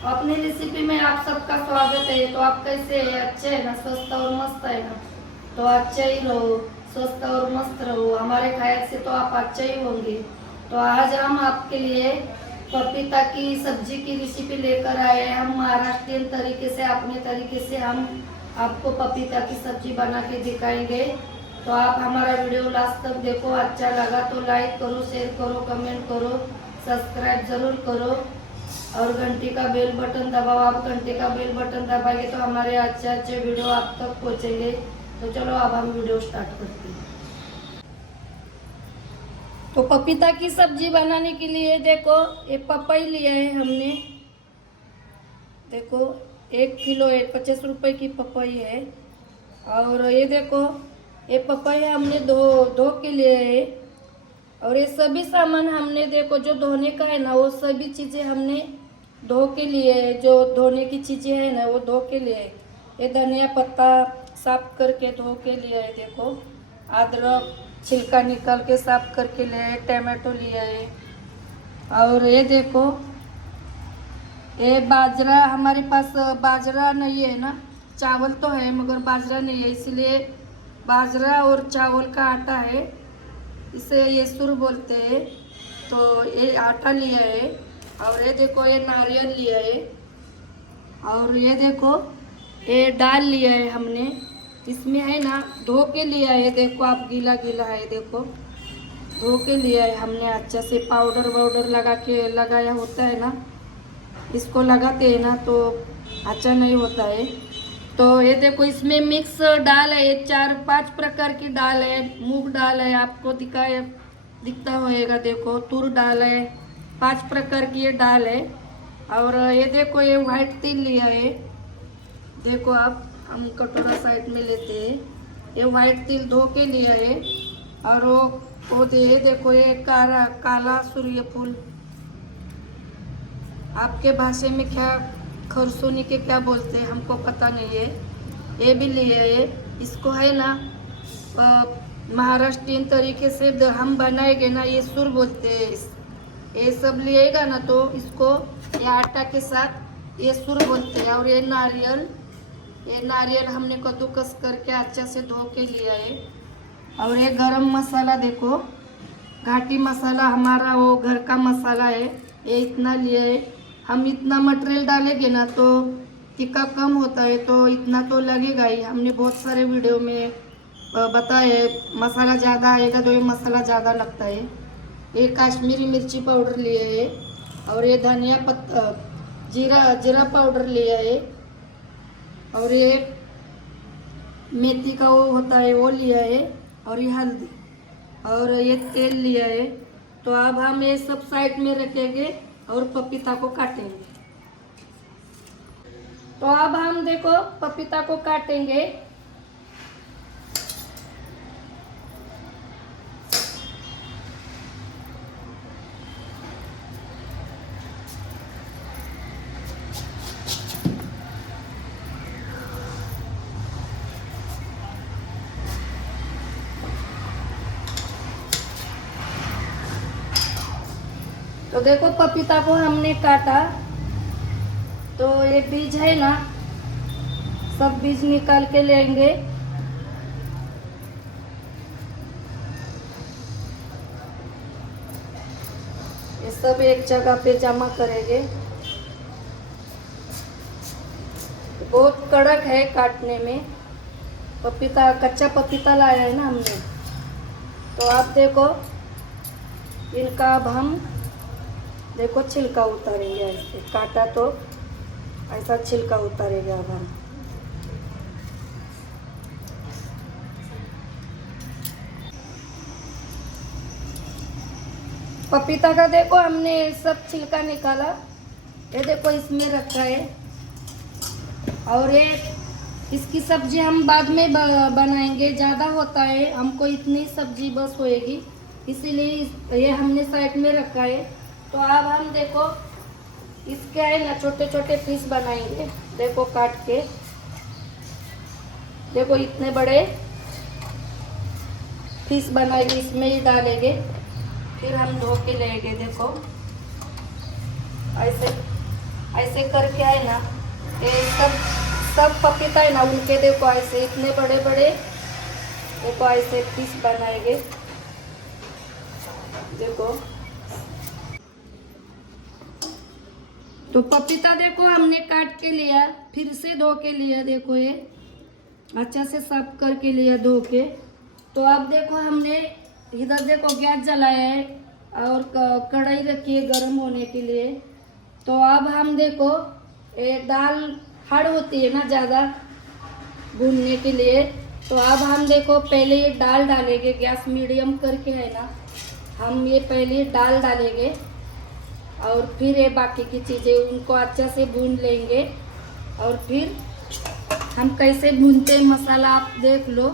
अपनी रेसिपी में आप सबका स्वागत है। तो आप कैसे हैं? अच्छे है ना? स्वस्थ और मस्त है ना? तो अच्छे ही रहो, स्वस्थ और मस्त रहो। हमारे ख्याल से तो आप अच्छे ही होंगे। तो आज हम आपके लिए पपीता की सब्जी की रेसिपी लेकर आए हैं। हम महाराष्ट्रियन तरीके से, अपने तरीके से हम आपको पपीता की सब्जी बना के दिखाएंगे। तो आप हमारा वीडियो लास्ट तक देखो। अच्छा लगा तो लाइक करो, शेयर करो, कमेंट करो, सब्सक्राइब जरूर करो और घंटी का बेल बटन दबाओ। आप घंटे का बेल बटन दबाएंगे तो हमारे अच्छे अच्छे वीडियो आप तक पहुंचेंगे। तो चलो अब हम वीडियो स्टार्ट करते हैं। तो पपीता की सब्जी बनाने के लिए देखो, एक पपाई लिया है हमने। देखो 1 किलो है, 50 रुपए की पपाई है। और ये देखो, ये पपाई हमने धो धो के लिए है। और ये सभी सामान हमने देखो, जो धोने का है ना, वो सभी चीज़ें हमने धो के लिए है। जो धोने की चीज़ें है ना, वो धो के लिए है। ये धनिया पत्ता साफ करके धो के लिए है। देखो अदरक छिलका निकाल के साफ करके लिए है। टमाटो लिया है। और ये देखो, ये बाजरा, हमारे पास बाजरा नहीं है ना, चावल तो है मगर बाजरा नहीं है, इसलिए बाजरा और चावल का आटा है, इसे येसुर बोलते हैं। तो ये आटा लिया है। और ये देखो, ये नारियल लिया है। और ये देखो, ये दाल लिया है हमने। इसमें है ना, धो के लिया है। देखो आप, गीला गीला है। देखो धो के लिया है हमने अच्छा से। पाउडर वाउडर लगा के लगाया होता है ना, इसको लगाते हैं ना तो अच्छा नहीं होता है। तो ये देखो, इसमें मिक्स दाल है। ये 4-5 प्रकार की दाल है। मूंग दाल है, आपको दिखता होएगा। देखो तूर दाल है, 5 प्रकार की ये दाल है। और ये देखो, ये व्हाइट तिल लिया है। देखो आप, हम कटोरा साइड में लेते हैं। ये व्हाइट तिल धो के लिया है। और वो देखो, ये काला सूर्यफूल, आपके भाषा में क्या, खरसोनी के क्या बोलते हैं, हमको पता नहीं है। ये भी लिए है। इसको है ना, महाराष्ट्रियन तरीके से हम बनाएंगे ना, ये सुर बोलते हैं। ये सब लिएगा ना तो इसको, ये आटा के साथ ये सुर बोलते हैं। और ये नारियल हमने कद्दूकस करके अच्छा से धो के लिया है। और ये गरम मसाला देखो, घाटी मसाला हमारा, वो घर का मसाला है। ये इतना लिए है। हम इतना मटेरियल डालेंगे ना तो तीखा कम होता है, तो इतना तो लगेगा ही। हमने बहुत सारे वीडियो में बताया है, मसाला ज़्यादा आएगा तो ये मसाला ज़्यादा लगता है। ये काश्मीरी मिर्ची पाउडर लिया है। और ये धनिया पत्ता, जीरा पाउडर लिया है। और ये मेथी का वो होता है, वो लिया है। और ये हल्दी, और ये तेल लिया है। तो अब हम ये सब साइड में रखेंगे और पपीता को काटेंगे। तो अब हम देखो पपीता को काटेंगे। तो देखो, पपीता को हमने काटा। तो ये बीज है ना, सब बीज निकाल के लेंगे। ये सब एक जगह पे जमा करेंगे। बहुत कड़क है काटने में। पपीता, कच्चा पपीता लाया है ना हमने। तो आप देखो, इनका अब हम देखो छिलका उतारेंगे। ऐसे काटा तो ऐसा छिलका उतारेंगे अब हम। पपीता का देखो, हमने सब छिलका निकाला। ये देखो इसमें रखा है। और ये इसकी सब्जी हम बाद में बनाएंगे। ज़्यादा होता है, हमको इतनी सब्जी बस होएगी, इसीलिए ये हमने साइड में रखा है। तो अब हम देखो, इसके है ना, छोटे छोटे पीस बनाएंगे। देखो काट के, देखो इतने बड़े पीस बनाएंगे, इसमें ही डालेंगे। फिर हम धो के लेंगे। देखो ऐसे ऐसे करके है ना, ये सब पपीता है ना, उनके देखो ऐसे इतने बड़े बड़े देखो ऐसे पीस बनाएंगे। देखो तो पपीता देखो हमने काट के लिया, फिर से धो के लिया, देखो ये अच्छा से साफ करके लिया धो के। तो अब देखो हमने इधर देखो गैस जलाया है और कढ़ाई रखी है गर्म होने के लिए। तो अब हम देखो ये दाल हार्ड होती है ना ज़्यादा भूनने के लिए, तो अब हम देखो पहले ये दाल डालेंगे, गैस मीडियम करके है ना, हम ये पहले दाल डालेंगे और फिर ये बाकी की चीज़ें उनको अच्छा से भून लेंगे। और फिर हम कैसे भूनते हैं मसाला आप देख लो,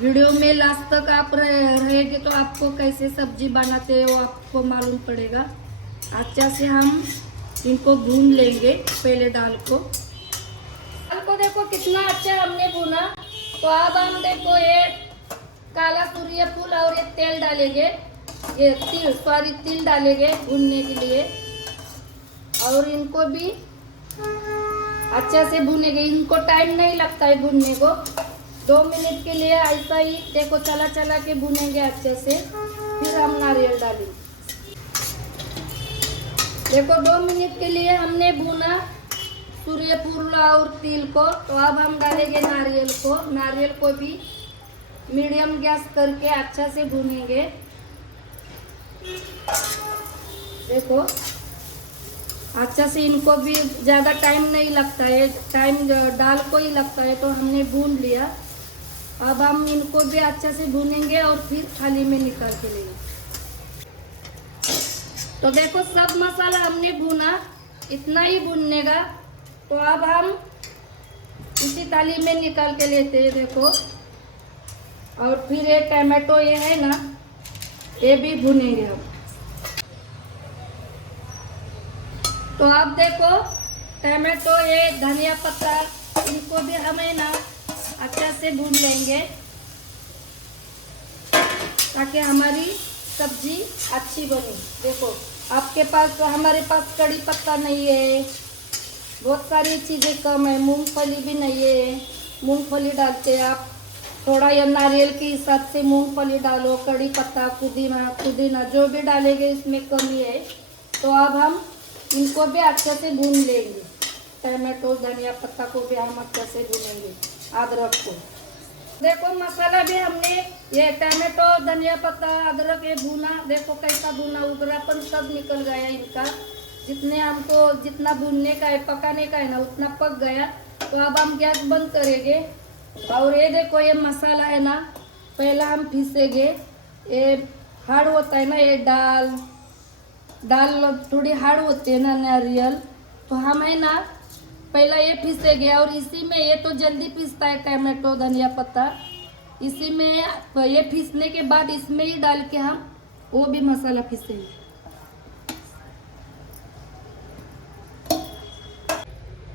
वीडियो में लास्ट तक आप रहेंगे तो आपको कैसे सब्जी बनाते हो आपको मालूम पड़ेगा। अच्छा से हम इनको भून लेंगे पहले दाल को देखो कितना अच्छा हमने भुना। तो अब हम देखो ये काला सूर्यफूल और ये तेल डालेंगे, ये तिल डालेंगे भूनने के लिए और इनको भी अच्छा से भूनेंगे। इनको टाइम नहीं लगता है भूनने को, 2 मिनट के लिए ऐसा ही देखो चला चला के भूनेंगे अच्छे से। फिर हम नारियल डालेंगे। देखो 2 मिनट के लिए हमने भुना सूर्यफूल और तिल को। तो अब हम डालेंगे नारियल को भी मीडियम गैस करके अच्छा से भूनेंगे। देखो अच्छा से इनको भी ज़्यादा टाइम नहीं लगता है, टाइम दाल को ही लगता है। तो हमने भून लिया, अब हम इनको भी अच्छा से भूनेंगे और फिर थाली में निकाल के लेंगे। तो देखो सब मसाला हमने भुना, इतना ही भूनने का। तो अब हम इसी थाली में निकाल के लेते हैं देखो। और फिर ये टमाटो ये है ना, ये भी भुनेंगे हम। तो अब देखो टमाटो ये धनिया पत्ता इनको भी हमें ना अच्छा से भून लेंगे ताकि हमारी सब्जी अच्छी बने। देखो आपके पास तो हमारे पास कड़ी पत्ता नहीं है, बहुत सारी चीज़ें कम है, मूंगफली भी नहीं है, मूंगफली डालते हैं आप थोड़ा, या नारियल के हिसाब से मूंगफली डालो, कड़ी पत्ता पुदीना जो भी डालेंगे इसमें कमी है। तो अब हम इनको भी अच्छे से भून लेंगे, टमाटो धनिया पत्ता को भी हम अच्छे से भूनेंगे, अदरक को। देखो मसाला भी हमने ये टमाटो धनिया पत्ता अदरक ये भूना, देखो कैसा भूना, उबरापन सब निकल गया इनका। जितने हमको जितना भूनने का है पकाने का है ना उतना पक गया। तो अब हम गैस बंद करेंगे। और ये देखो ये मसाला है ना, पहला हम पीसेंगे। ये हार्ड होता है ना, ये दाल थोड़ी हार्ड होती है ना नारियल, तो हम है ना पहला ये पीसेंगे। और इसी में ये तो जल्दी पीसता है टमाटो धनिया पत्ता, इसी में ये पीसने के बाद इसमें ही डाल के हम वो भी मसाला पीसेंगे।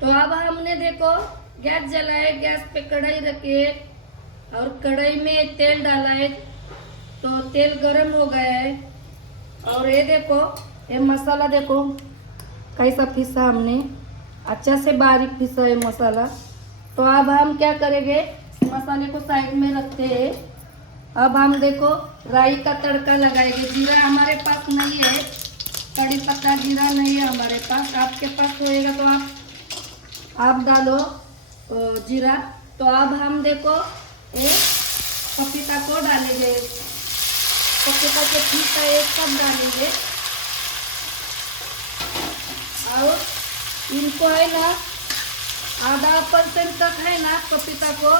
तो अब हमने देखो गैस जलाए, गैस पे कढ़ाई रखे और कढ़ाई में तेल डाला है। तो तेल गरम हो गया है और ये देखो ये मसाला देखो कैसा पीसा हमने, अच्छा से बारीक पीसा है मसाला। तो अब हम क्या करेंगे, मसाले को साइड में रखते हैं। अब हम देखो राई का तड़का लगाएंगे। जीरा हमारे पास नहीं है, कड़ी पत्ता जीरा नहीं है हमारे पास, आपके पास होएगा तो आप डालो जीरा। तो अब हम देखो ये पपीता को डालेंगे, पपीता के पीसा ये सब डालेंगे और इनको है ना आधा % तक है ना पपीता को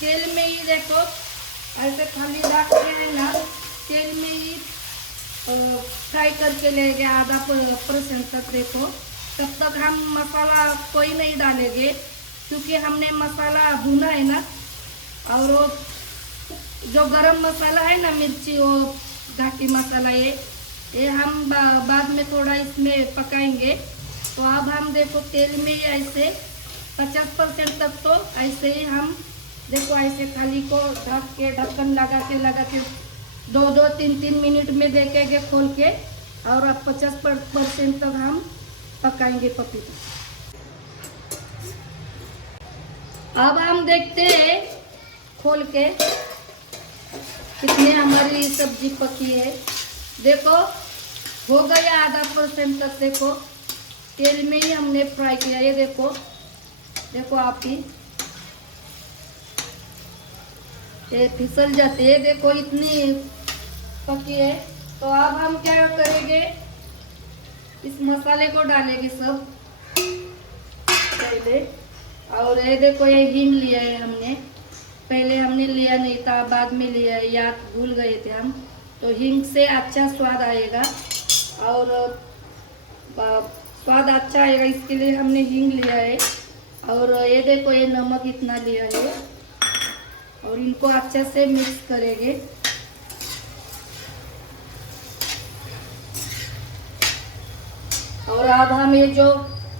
तेल में ही देखो ऐसे खाली डाल के है ना तेल में ही फ्राई करके लेंगे आधा % तक। देखो तब तक हम मसाला कोई नहीं डालेंगे क्योंकि हमने मसाला भुना है ना। और वो जो गरम मसाला है ना मिर्ची, वो घाटी मसाला ये हम बाद में थोड़ा इसमें पकाएंगे। तो अब हम देखो तेल में ही ऐसे 50% तक तो ऐसे ही हम देखो ऐसे खाली को ढक के ढक्कन लगा के 2-3 मिनट में देखेंगे खोल के। और अब 50% तक हम पकाएंगे पपीता। अब हम देखते हैं खोल के कितने हमारी सब्जी पकी है। देखो हो गया आधा % तक। देखो तेल में ही हमने फ्राई किया। ये देखो, देखो आप ही ये फिसल जाती है। देखो इतनी पकी है। तो अब हम क्या करेंगे, इस मसाले को डालेंगे सब पहले। और ये देखो ये हींग लिया है हमने, पहले हमने लिया नहीं था, बाद में लिया है, याद भूल गए थे हम। तो हींग से अच्छा स्वाद आएगा और स्वाद अच्छा आएगा, इसके लिए हमने हींग लिया है। और ये देखो ये नमक इतना लिया है और इनको अच्छे से मिक्स करेंगे। और अब हम ये जो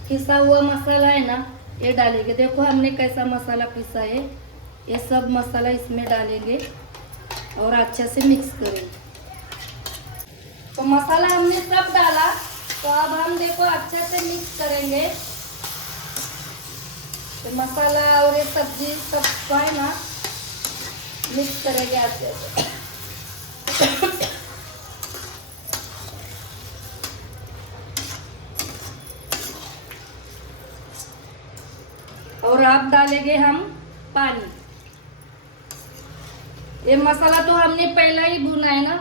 पिसा हुआ मसाला है ना ये डालेंगे। देखो हमने कैसा मसाला पिसा है, ये सब मसाला इसमें डालेंगे और अच्छे से मिक्स करेंगे। तो मसाला हमने सब डाला, तो अब हम देखो अच्छे से मिक्स करेंगे। तो मसाला और ये सब्जी सब है ना मिक्स करेंगे अच्छे से। और अब डालेंगे हम पानी। ये मसाला तो हमने पहला ही भुना है ना,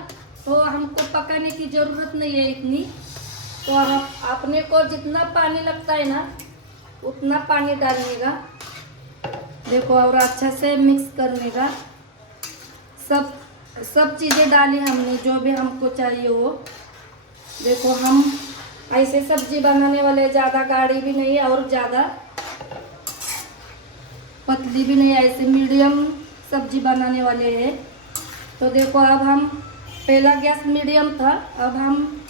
तो हमको पकाने की जरूरत नहीं है इतनी। तो अपने को जितना पानी लगता है ना उतना पानी डालने का। देखो और अच्छा से मिक्स करने का। सब चीज़ें डाली हमने जो भी हमको चाहिए वो। देखो हम ऐसे सब्जी बनाने वाले, ज़्यादा गाढ़ी भी नहीं और ज़्यादा पतली भी नहीं, ऐसे मीडियम सब्जी बनाने वाले हैं। तो देखो अब हम पहला गैस मीडियम था, अब हम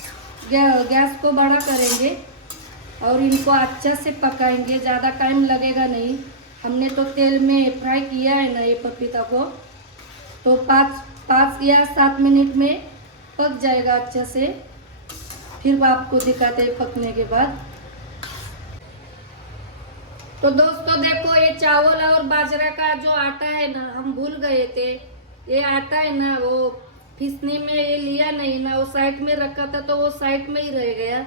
गैस को बड़ा करेंगे और इनको अच्छा से पकाएंगे। ज़्यादा टाइम लगेगा नहीं, हमने तो तेल में फ्राई किया है ना ये पपीता को, तो 5 या 7 मिनट में पक जाएगा अच्छे से। फिर आपको दिखाते हैं पकने के बाद। तो दोस्तों देखो ये चावल और बाजरा का जो आटा है ना, हम भूल गए थे। ये आटा है ना वो पीसने में ये लिया नहीं ना, वो साइड में रखा था तो वो साइड में ही रह गया।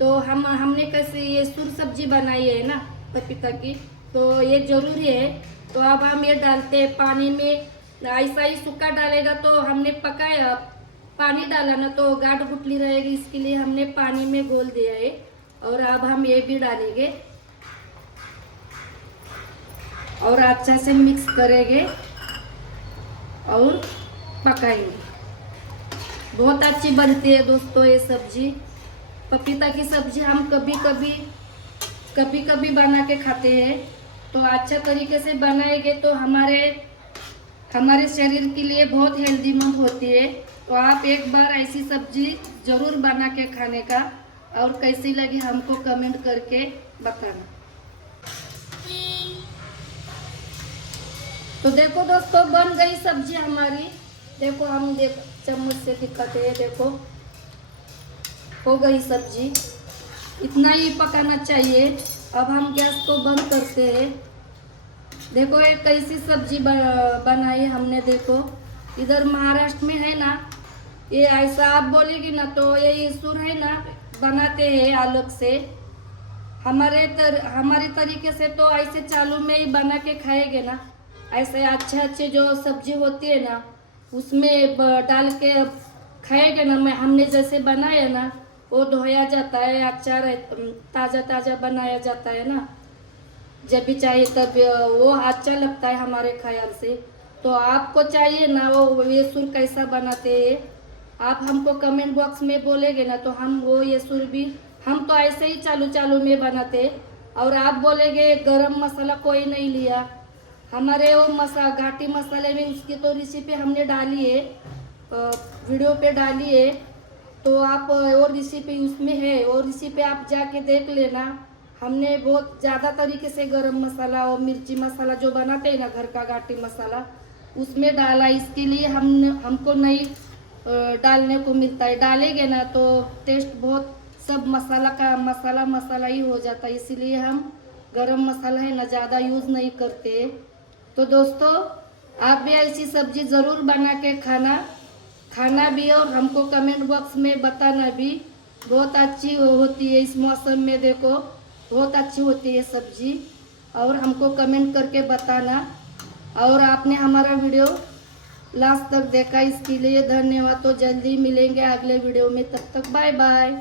तो हमने कैसे ये सुर सब्जी बनाई है ना पपीता की, तो ये जरूरी है। तो अब हम ये डालते हैं पानी में। ऐसा ही सूखा डालेगा तो हमने पकाया, पानी डाला ना तो गाढ़ गुठली रहेगी, इसके लिए हमने पानी में घोल दिया है। और अब हम ये भी डालेंगे और अच्छा से मिक्स करेंगे और पकाएंगे। बहुत अच्छी बनती है दोस्तों ये सब्जी। पपीता की सब्जी हम कभी कभी बना के खाते हैं। तो अच्छा तरीके से बनाएंगे तो हमारे शरीर के लिए बहुत हेल्दीमंद होती है। तो आप एक बार ऐसी सब्जी ज़रूर बना के खाने का, और कैसी लगी हमको कमेंट करके बताना। तो देखो दोस्तों बन गई सब्जी हमारी। देखो हम चम्मच से दिखाते हैं। देखो हो गई सब्जी, इतना ही पकाना चाहिए। अब हम गैस को बंद करते हैं। देखो एक कैसी सब्जी बनाई हमने। देखो इधर महाराष्ट्र में है ना, ये ऐसा आप बोलेगी ना तो ये सुर है ना बनाते हैं अलग से। हमारे तरीके से तो ऐसे चालू में ही बना के खाएंगे ना, ऐसे अच्छे जो सब्जी होती है ना उसमें डाल के खाएंगे ना। हमने जैसे बनाया ना वो धोया जाता है, अच्छा ताज़ा बनाया जाता है ना, जब भी चाहिए तब वो अच्छा लगता है हमारे ख्याल से। तो आपको चाहिए ना वो ये सुर कैसा बनाते हैं, आप हमको कमेंट बॉक्स में बोलेंगे ना तो हम वो ये सुर भी, हम तो ऐसे ही चालू में बनाते। और आप बोलेंगे गरम मसाला कोई नहीं लिया, हमारे वो घाटी मसाले में उसकी तो रेसिपी हमने डाली है, वीडियो पे डाली है। तो आप वो रेसिपी उसमें है, वो रेसिपी आप जाके देख लेना। हमने बहुत ज़्यादा तरीके से गरम मसाला और मिर्ची मसाला जो बनाते हैं ना घर का घाटी मसाला उसमें डाला। इसके लिए हमको नहीं डालने को मिलता है, डालेंगे ना तो टेस्ट बहुत सब मसाला ही हो जाता है, इसीलिए हम गरम मसाला है ना ज़्यादा यूज़ नहीं करते। तो दोस्तों आप भी ऐसी सब्जी ज़रूर बना के खाना भी, और हमको कमेंट बॉक्स में बताना भी। बहुत अच्छी होती है इस मौसम में, देखो बहुत अच्छी होती है सब्जी, और हमको कमेंट करके बताना। और आपने हमारा वीडियो लास्ट तक देखा इसके लिए धन्यवाद। तो जल्दी मिलेंगे अगले वीडियो में, तब तक बाय बाय।